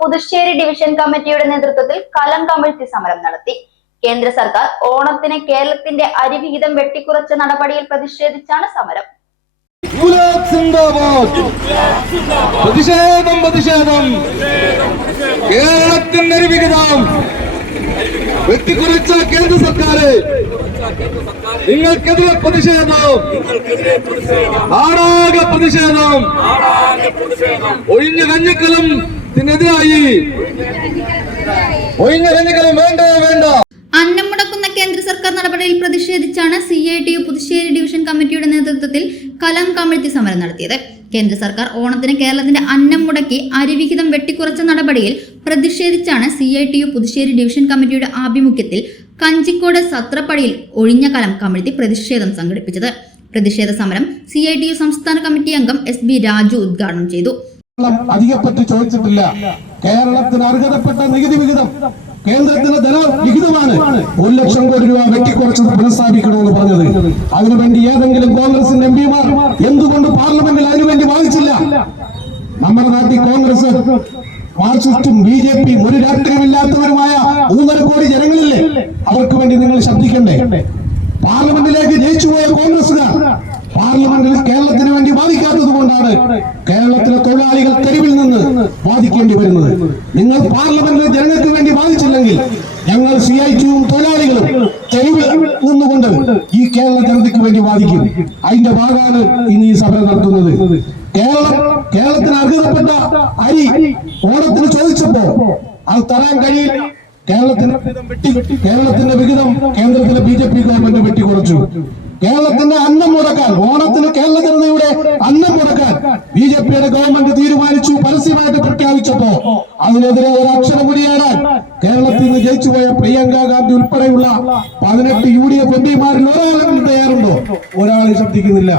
Puthussery division കമ്മിറ്റിയുടെ നേതൃത്വത്തിൽ കലം കമിഴ്ത്തി സമരം നടത്തി. കേന്ദ്ര സർക്കാർ ഓണത്തിന് കേരളത്തിന്റെ അരിവിഹിതം വെട്ടിക്കുറച്ച നടപടിയിൽ പ്രതിഷേധിച്ചാണ് സമരം. പ്രതിഷേധം പ്രതിഷേധം. കേരളത്തിന്റെ അരിവിഹിതം വിഹിതം വെട്ടിക്കുറച്ച കേന്ദ്ര സർക്കാര് നിങ്ങൾക്കെതിരെ പ്രതിഷേധം. നാടാകെ പ്രതിഷേധം. ഒഴിഞ്ഞ കഞ്ഞക്കലത്തിനെതിരായി കഞ്ഞക്കലം വേണ്ട വേണ്ട. അന്നം മുടക്കുന്ന കേന്ദ്ര സർക്കാർ നടപടിയിൽ പ്രതിഷേധിച്ചാണ് C I T U Puthussery division കമ്മിറ്റിയുടെ നേതൃത്വത്തിൽ കലം കമ്മിറ്റി സമരം നടത്തിയത്. കേന്ദ്ര സർക്കാർ ഓണത്തിന് കേരളത്തിന്റെ അന്നം മുടക്കി അരിവിഹിതം വെട്ടിക്കുറച്ച നടപടിയിൽ പ്രതിഷേധിച്ചാണ് C I T U Puthussery division കമ്മിറ്റിയുടെ ആഭിമുഖ്യത്തിൽ കഞ്ചിക്കോട് സത്രപ്പടിയിൽ ഒഴിഞ്ഞ കലം കമ്മിറ്റി പ്രതിഷേധം സംഘടിപ്പിച്ചത്. പ്രതിഷേധ സമരം സി ഐ ടി യു സംസ്ഥാന കമ്മിറ്റി അംഗം എസ് ബി രാജു ഉദ്ഘാടനം ചെയ്തു. കേരളം അധികപ്പറ്റി ചോദിച്ചിട്ടില്ല. കേരളത്തിന് അർഹതപ്പെട്ട നികുതി വിഹിതം കേന്ദ്രത്തിന്റെ ധന വിഹിതമാണ്. ഒരു ലക്ഷം കോടി രൂപ വെട്ടിക്കുറച്ചത് പുനഃസ്ഥാപിക്കണമെന്ന് പറഞ്ഞത്. അതിനുവേണ്ടി ഏതെങ്കിലും കോൺഗ്രസിന്റെ എം പിമാർ എന്തുകൊണ്ട് പാർലമെന്റിൽ അതിനുവേണ്ടി വാദിച്ചില്ല? നമ്മുടെ നാട്ടിൽ കോൺഗ്രസ് മാർക്സിസ്റ്റും ബി ജെ പിയും ഒരു രാഷ്ട്രീയമില്ലാത്തവരുമായ മൂന്നര കോടി ജനങ്ങളില്ലേ? അവർക്ക് വേണ്ടി നിങ്ങൾ ശബ്ദിക്കണ്ടേ? പാർലമെന്റിലേക്ക് ജയിച്ചുപോയ കോൺഗ്രസുകാർ പാർലമെന്റിൽ കേരളത്തിന് വേണ്ടി വാദിക്കാത്തത് കൊണ്ടാണ് നിന്ന് വാദിക്കേണ്ടി വരുന്നത്. നിങ്ങൾ പാർലമെന്റിൽ ജനങ്ങൾക്ക് വേണ്ടി വാദിച്ചില്ലെങ്കിൽ ഞങ്ങൾ സി ഐ ടിയും തൊഴിലാളികളും തെരുവിൽ നിന്നുകൊണ്ട് ഈ കേരള ജനതയ്ക്ക് വേണ്ടി വാദിക്കും. അതിന്റെ ഭാഗമാണ് ഇന്ന് ഈ സഭ നടത്തുന്നത്. കേരളം കേരളത്തിന് അർഹതപ്പെട്ട അരി ഓണത്തിന് ചോദിച്ചപ്പോ അത് തരാൻ കഴിയില്ല. കേരളത്തിന്റെ കേരളത്തിന്റെ വിഹിതം കേന്ദ്രത്തിലെ ബി ജെ പി ഗവൺമെന്റ് വെട്ടിക്കുറച്ചു. കേരളത്തിന്റെ അന്നം മുടക്കാൻ ഓണത്തിന് കേരള ജനതയുടെ അന്നം മുടക്കാൻ ബി ജെ പിയുടെ ഗവൺമെന്റ് തീരുമാനിച്ചു പരസ്യമായിട്ട് പ്രഖ്യാപിച്ചപ്പോ അതിനെതിരെ ഒരു അക്ഷരം കൂടിയാണ് കേരളത്തിൽ നിന്ന് ജയിച്ചുപോയ പ്രിയങ്ക ഗാന്ധി ഉൾപ്പെടെയുള്ള പതിനെട്ട് യു ഡി എഫ് എം പിമാരിൽ ഒരാളും തയ്യാറുണ്ടോ? ഒരാൾ ശബ്ദിക്കുന്നില്ല.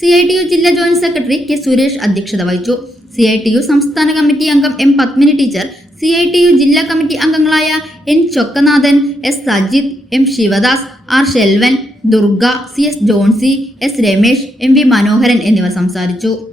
സി ഐ ടി യു ജില്ലാ ജോയിന്റ് സെക്രട്ടറി കെ സുരേഷ് അധ്യക്ഷത വഹിച്ചു. സി ഐ ടി യു സംസ്ഥാന കമ്മിറ്റി അംഗം M Padmini teacher C I T U ജില്ലാ കമ്മിറ്റി അംഗങ്ങളായ N Chokkanathan S Sajith M Sivadas R Shelvan Durga C S Johnsy S Ramesh M V Manoharan എന്നിവർ സംസാരിച്ചു.